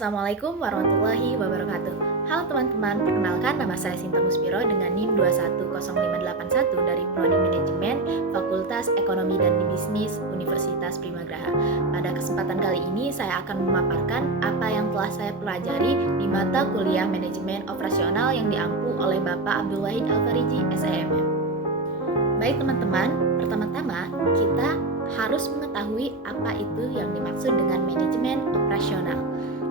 Assalamualaikum warahmatullahi wabarakatuh. Halo teman-teman, perkenalkan nama saya Sinta Muspiro dengan NIM 2100581 dari Prodi Manajemen Fakultas Ekonomi dan Bisnis Universitas Primagraha. Pada kesempatan kali ini saya akan memaparkan apa yang telah saya pelajari di mata kuliah Manajemen Operasional yang diampu oleh Bapak Abdul Wahid Al-Fariji, SEMM. Baik teman-teman, pertama-tama kita harus mengetahui apa itu yang dimaksud dengan manajemen operasional.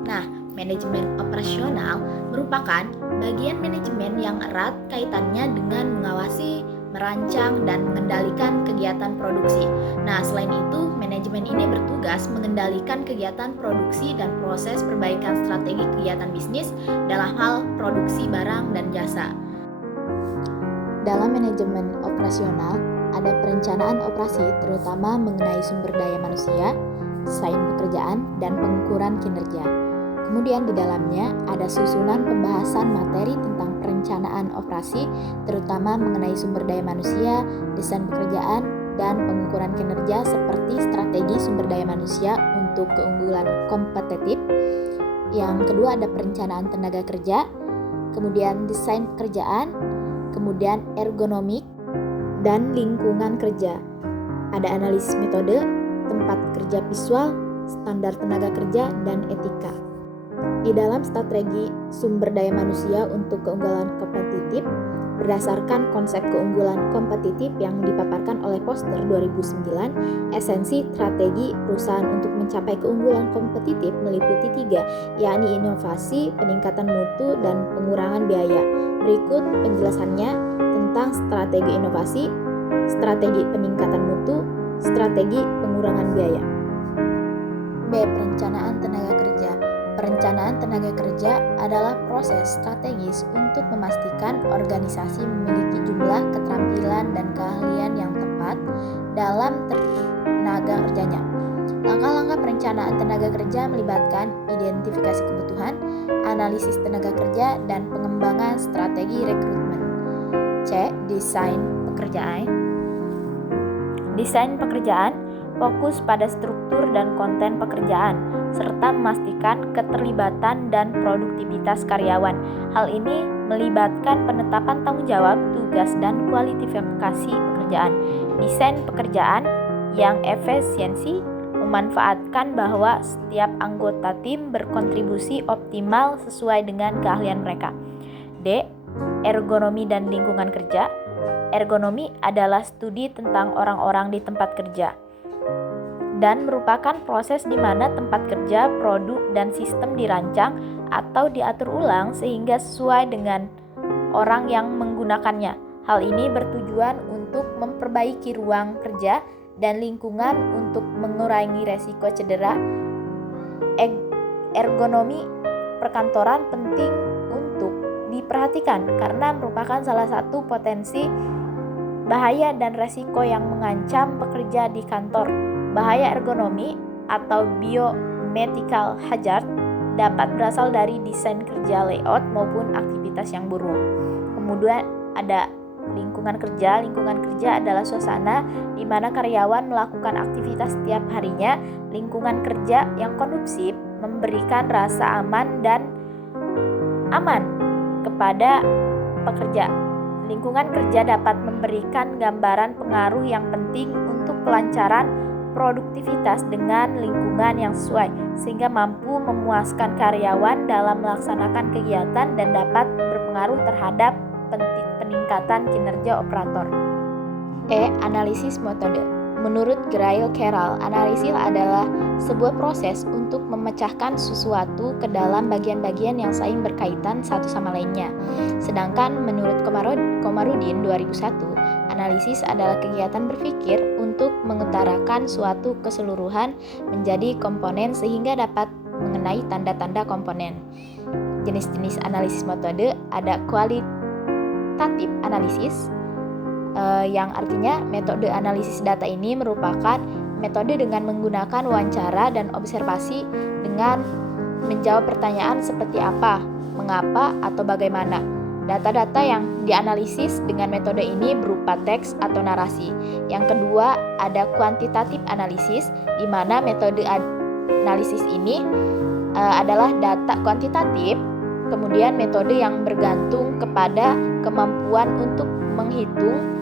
Nah, manajemen operasional merupakan bagian manajemen yang erat kaitannya dengan mengawasi, merancang, dan mengendalikan kegiatan produksi. Nah, selain itu, manajemen ini bertugas mengendalikan kegiatan produksi dan proses perbaikan strategi kegiatan bisnis dalam hal produksi barang dan jasa. Dalam manajemen operasional, ada perencanaan operasi terutama mengenai sumber daya manusia, desain pekerjaan, dan pengukuran kinerja. Kemudian di dalamnya ada susunan pembahasan materi tentang perencanaan operasi terutama mengenai sumber daya manusia, desain pekerjaan, dan pengukuran kinerja seperti strategi sumber daya manusia untuk keunggulan kompetitif. Yang kedua ada perencanaan tenaga kerja, kemudian desain pekerjaan, kemudian ergonomik, dan lingkungan kerja. Ada analisis metode, tempat kerja visual, standar tenaga kerja, dan etika. Di dalam strategi sumber daya manusia untuk keunggulan kompetitif, berdasarkan konsep keunggulan kompetitif yang dipaparkan oleh Poster 2009, esensi strategi perusahaan untuk mencapai keunggulan kompetitif meliputi 3, yakni inovasi, peningkatan mutu, dan pengurangan biaya. Berikut penjelasannya tentang strategi inovasi, strategi peningkatan mutu, strategi pengurangan biaya. B. Perencanaan tenaga kerja. Perencanaan tenaga kerja adalah proses strategis untuk memastikan organisasi memiliki jumlah keterampilan dan keahlian yang tepat dalam tenaga kerjanya. Langkah-langkah perencanaan tenaga kerja melibatkan identifikasi kebutuhan, analisis tenaga kerja, dan pengembangan strategi rekrutmen. C. Desain pekerjaan. Desain pekerjaan fokus pada struktur dan konten pekerjaan, serta memastikan keterlibatan dan produktivitas karyawan. Hal ini melibatkan penetapan tanggung jawab, tugas, dan kualifikasi pekerjaan. Desain pekerjaan yang efisiensi memanfaatkan bahwa setiap anggota tim berkontribusi optimal sesuai dengan keahlian mereka. D. Ergonomi dan lingkungan kerja. Ergonomi adalah studi tentang orang-orang di tempat kerja dan merupakan proses di mana tempat kerja, produk, dan sistem dirancang atau diatur ulang sehingga sesuai dengan orang yang menggunakannya. Hal ini bertujuan untuk memperbaiki ruang kerja dan lingkungan untuk mengurangi resiko cedera. Ergonomi perkantoran penting untuk diperhatikan karena merupakan salah satu potensi bahaya dan resiko yang mengancam pekerja di kantor. Bahaya ergonomi atau biomedical hazard dapat berasal dari desain kerja, layout, maupun aktivitas yang buruk. Kemudian ada lingkungan kerja. Lingkungan kerja adalah suasana di mana karyawan melakukan aktivitas setiap harinya. Lingkungan kerja yang kondusif memberikan rasa aman kepada pekerja. Lingkungan kerja dapat memberikan gambaran pengaruh yang penting untuk kelancaran produktivitas dengan lingkungan yang sesuai, sehingga mampu memuaskan karyawan dalam melaksanakan kegiatan dan dapat berpengaruh terhadap peningkatan kinerja operator. E. Analisis metode. Menurut Grail Carroll, analisis adalah sebuah proses untuk memecahkan sesuatu ke dalam bagian-bagian yang saling berkaitan satu sama lainnya. Sedangkan menurut Komarudin 2001, analisis adalah kegiatan berpikir untuk mengutarakan suatu keseluruhan menjadi komponen sehingga dapat mengenai tanda-tanda komponen. Jenis-jenis analisis metode ada kualitatif analisis, yang artinya metode analisis data ini merupakan metode dengan menggunakan wawancara dan observasi dengan menjawab pertanyaan seperti apa, mengapa, atau bagaimana. Data-data yang dianalisis dengan metode ini berupa teks atau narasi. Yang kedua, ada kuantitatif analisis, di mana metode analisis ini adalah data kuantitatif, kemudian metode yang bergantung kepada kemampuan untuk menghitung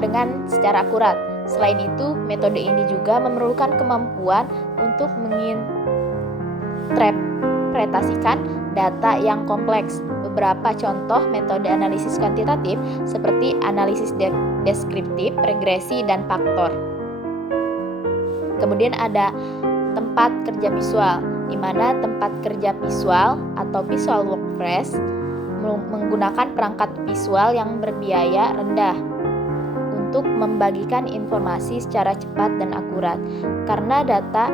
dengan secara akurat. Selain itu, metode ini juga memerlukan kemampuan untuk menginterpretasikan data yang kompleks. Beberapa contoh metode analisis kuantitatif seperti analisis deskriptif, regresi, dan faktor. Kemudian ada tempat kerja visual, di mana tempat kerja visual atau visual workplace menggunakan perangkat visual yang berbiaya rendah untuk membagikan informasi secara cepat dan akurat. Karena data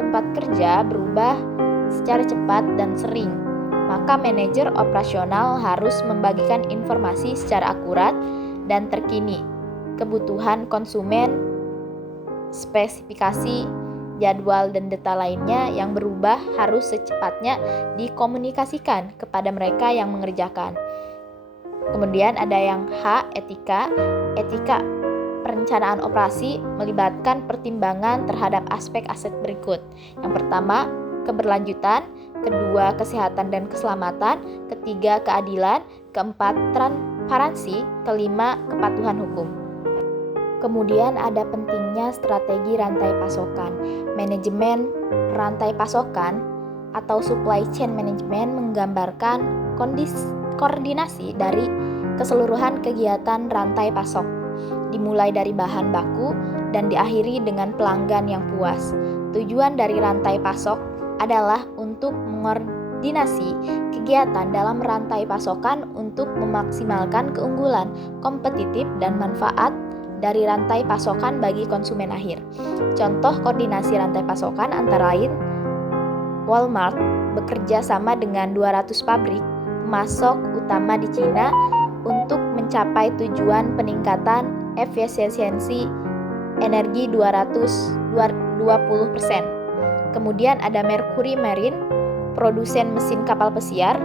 tempat kerja berubah secara cepat dan sering, maka manajer operasional harus membagikan informasi secara akurat dan terkini. Kebutuhan konsumen, spesifikasi, jadwal, dan data lainnya yang berubah harus secepatnya dikomunikasikan kepada mereka yang mengerjakan. Kemudian ada yang H, etika. Etika perencanaan operasi melibatkan pertimbangan terhadap aspek-aspek berikut. Yang pertama, keberlanjutan, kedua, kesehatan dan keselamatan, ketiga, keadilan, keempat, transparansi, kelima, kepatuhan hukum. Kemudian ada pentingnya strategi rantai pasokan. Manajemen rantai pasokan atau supply chain management menggambarkan koordinasi dari keseluruhan kegiatan rantai pasok, dimulai dari bahan baku dan diakhiri dengan pelanggan yang puas. Tujuan dari rantai pasok adalah untuk mengkoordinasi kegiatan dalam rantai pasokan untuk memaksimalkan keunggulan, kompetitif, dan manfaat dari rantai pasokan bagi konsumen akhir. Contoh koordinasi rantai pasokan antara lain Walmart bekerja sama dengan 200 pabrik pemasok utama di Cina untuk mencapai tujuan peningkatan efisiensi energi 220%. Kemudian ada Mercury Marine, produsen mesin kapal pesiar,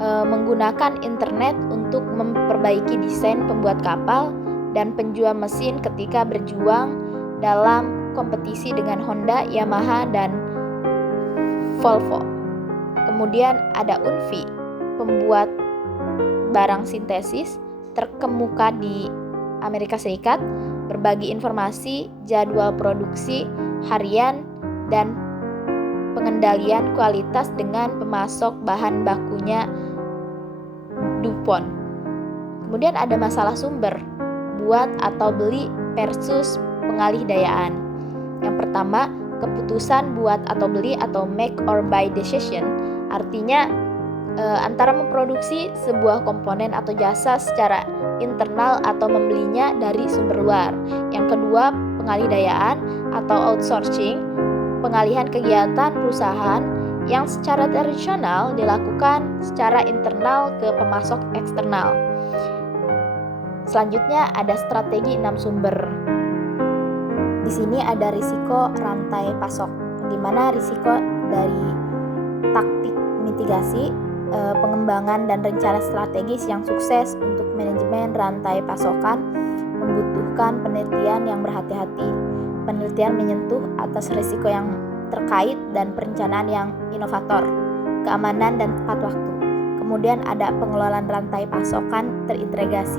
menggunakan internet untuk memperbaiki desain pembuat kapal dan penjual mesin ketika berjuang dalam kompetisi dengan Honda, Yamaha, dan Volvo. Kemudian ada Unvi, pembuat barang sintesis terkemuka di Amerika Serikat, berbagi informasi, jadwal produksi harian, dan pengendalian kualitas dengan pemasok bahan bakunya DuPont. Kemudian ada masalah sumber, buat atau beli versus pengalih-dayaan. Yang pertama, keputusan buat atau beli atau make or buy decision, artinya antara memproduksi sebuah komponen atau jasa secara internal atau membelinya dari sumber luar. Yang kedua, pengalih-dayaan atau outsourcing, pengalihan kegiatan perusahaan yang secara tradisional dilakukan secara internal ke pemasok eksternal. Selanjutnya ada strategi 6 sumber. Di sini ada risiko rantai pasok, di mana risiko dari taktik mitigasi, pengembangan dan rencana strategis yang sukses untuk manajemen rantai pasokan membutuhkan penelitian yang berhati-hati, penelitian menyentuh atas risiko yang terkait dan perencanaan yang inovator, keamanan dan tepat waktu. Kemudian ada pengelolaan rantai pasokan terintegrasi.